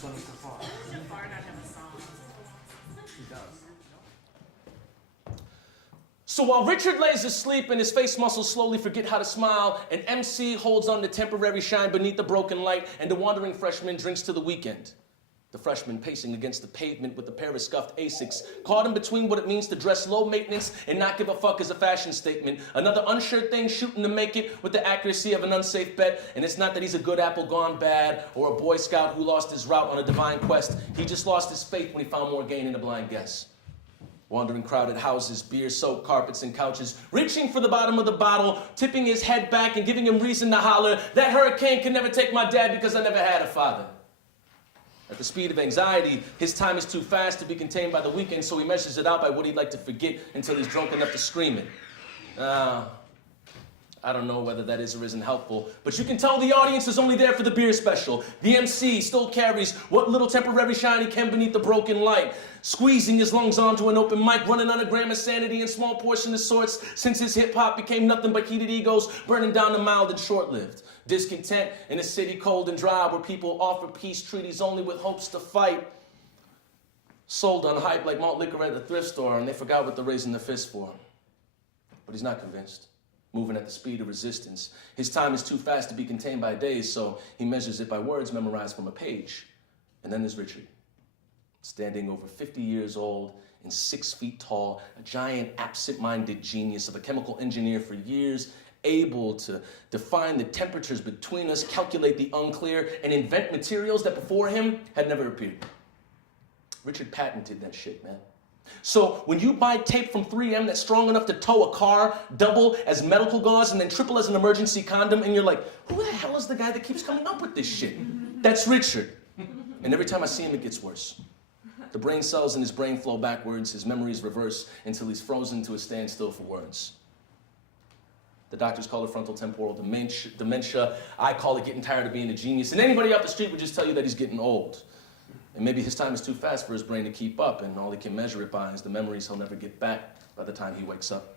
Jafar not have a song. He does. So while Richard lays asleep and his face muscles slowly forget how to smile, an MC holds on to temporary shine beneath the broken light, and the wandering freshman drinks to the weekend. The freshman, pacing against the pavement with a pair of scuffed Asics, caught in between what it means to dress low maintenance and not give a fuck as a fashion statement. Another unsure thing shooting to make it with the accuracy of an unsafe bet. And it's not that he's a good apple gone bad or a Boy Scout who lost his route on a divine quest. He just lost his faith when he found more gain in a blind guess. Wandering crowded houses, beer-soaked carpets and couches, reaching for the bottom of the bottle, tipping his head back and giving him reason to holler, that hurricane can never take my dad because I never had a father. At the speed of anxiety, his time is too fast to be contained by the weekend, so he measures it out by what he'd like to forget until he's drunk enough to scream it. I don't know whether that is or isn't helpful, but you can tell the audience is only there for the beer special. The MC still carries what little temporary shine he can beneath the broken light, squeezing his lungs onto an open mic, running on a gram of sanity and small portion of sorts, since his hip-hop became nothing but heated egos, burning down the mild and short-lived. Discontent in a city cold and dry where people offer peace treaties only with hopes to fight. Sold on hype like malt liquor at the thrift store, and they forgot what they're raising their fist for. But he's not convinced. Moving at the speed of resistance. His time is too fast to be contained by days, so he measures it by words memorized from a page. And then there's Richard, standing over 50 years old and 6 feet tall, a giant absent-minded genius of a chemical engineer for years, able to define the temperatures between us, calculate the unclear, and invent materials that before him had never appeared. Richard patented that shit, man. So when you buy tape from 3M that's strong enough to tow a car, double as medical gauze, and then triple as an emergency condom, and you're like, who the hell is the guy that keeps coming up with this shit? That's Richard. And every time I see him, it gets worse. The brain cells in his brain flow backwards, his memories reverse until he's frozen to a standstill for words. The doctors call it frontal temporal dementia. I call it getting tired of being a genius. And anybody off the street would just tell you that he's getting old. And maybe his time is too fast for his brain to keep up, and all he can measure it by is the memories he'll never get back by the time he wakes up.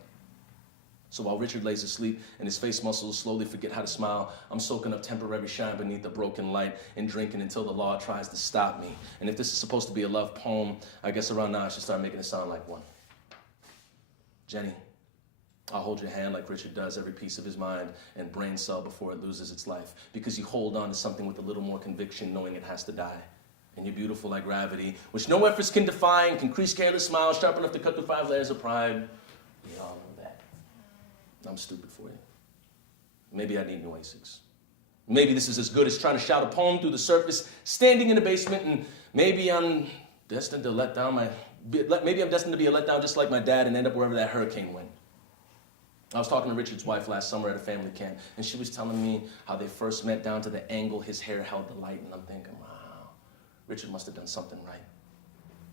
So while Richard lays asleep and his face muscles slowly forget how to smile, I'm soaking up temporary shine beneath the broken light and drinking until the law tries to stop me. And if this is supposed to be a love poem, I guess around now I should start making it sound like one. Jenny, I'll hold your hand like Richard does every piece of his mind and brain cell before it loses its life, because you hold on to something with a little more conviction knowing it has to die. And you're beautiful like gravity, which no efforts can defy, and can crease careless smiles sharp enough to cut through 5 layers of pride. We all know that. I'm stupid for you. Maybe I need new Asics. Maybe this is as good as trying to shout a poem through the surface, standing in the basement, and maybe I'm destined to maybe I'm destined to be a letdown just like my dad and end up wherever that hurricane went. I was talking to Richard's wife last summer at a family camp, and she was telling me how they first met down to the angle his hair held the light, and I'm thinking, wow, Richard must have done something right.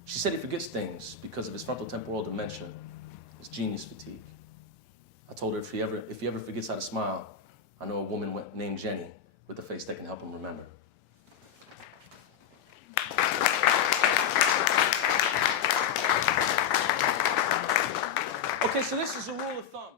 She said he forgets things because of his frontal temporal dementia, his genius fatigue. I told her if he ever forgets how to smile, I know a woman named Jenny with a face that can help him remember. Okay, so this is a rule of thumb.